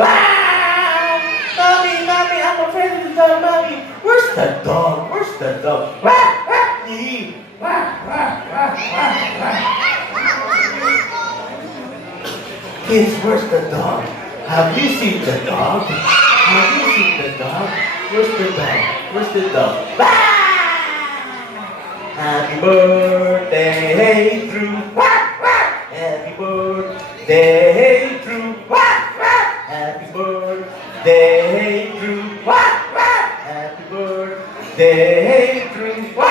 Wow! Mommy, mommy, I'm afraid of the dog, mommy. Where's the dog? Where's the dog? Wah! Wah! Ee! Wah! Wah! Wah! Wah! Wah! Kids, where's the dog? Have you seen the dog? Have you seen the dog? Where's the dog? Where's the dog? Ah! Happy birthday through. Happy birthday through. Happy birthday through. Happy birthday through.